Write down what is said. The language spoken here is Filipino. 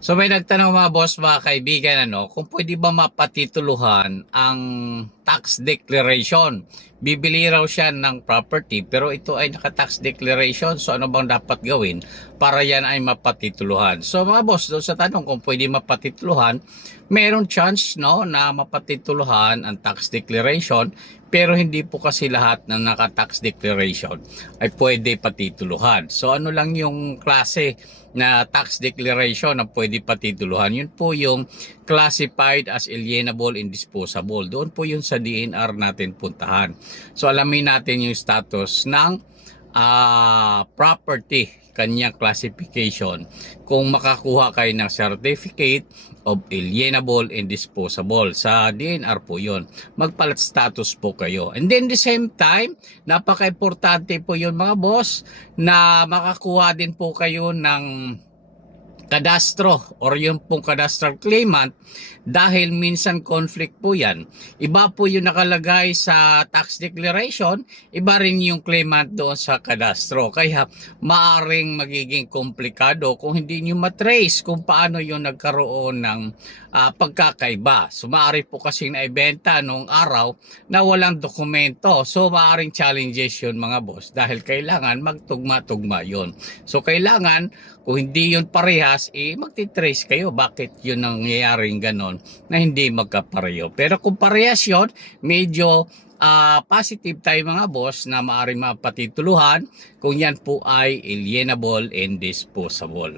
So may nagtanong mga boss, mga kaibigan, kung pwede ba mapatituluhan ang tax declaration. Bibili raw siya ng property pero ito ay naka-tax declaration. So ano bang dapat gawin para yan ay mapatituluhan? So mga boss, doon sa tanong kung pwede mapatituluhan, mayroong chance na mapatituluhan ang tax declaration, pero hindi po kasi lahat na naka-tax declaration ay pwede patituluhan. So ano lang yung klase na tax declaration na pwede patituluhan? Yun po yung classified as alienable and disposable. Doon po yun sa DNR natin puntahan. So alamin natin yung status ng property, kanyang classification, kung makakuha kayo ng certificate of alienable and disposable. Sa DNR po yun, magpalat status po kayo. And then the same time, napaka-importante po yun mga boss, na makakuha din po kayo ng kadastro or yung pong cadastral claimant, dahil minsan conflict po yan. Iba po yung nakalagay sa tax declaration, iba rin yung claimant doon sa kadastro. Kaya maaring magiging komplikado kung hindi nyo matrace kung paano yung nagkaroon ng pagkakaiba. So maaari po kasing naibenta noong araw na walang dokumento. So maaring challenges yun mga boss, dahil kailangan magtugma-tugma yun. So kailangan, kung hindi yun parehas, magtitrace kayo bakit yun nangyayaring ganon na hindi magkapareho. Pero kung parehas yun, medyo positive tayo mga boss na maaaring mapatituluhan kung yan po ay alienable and disposable.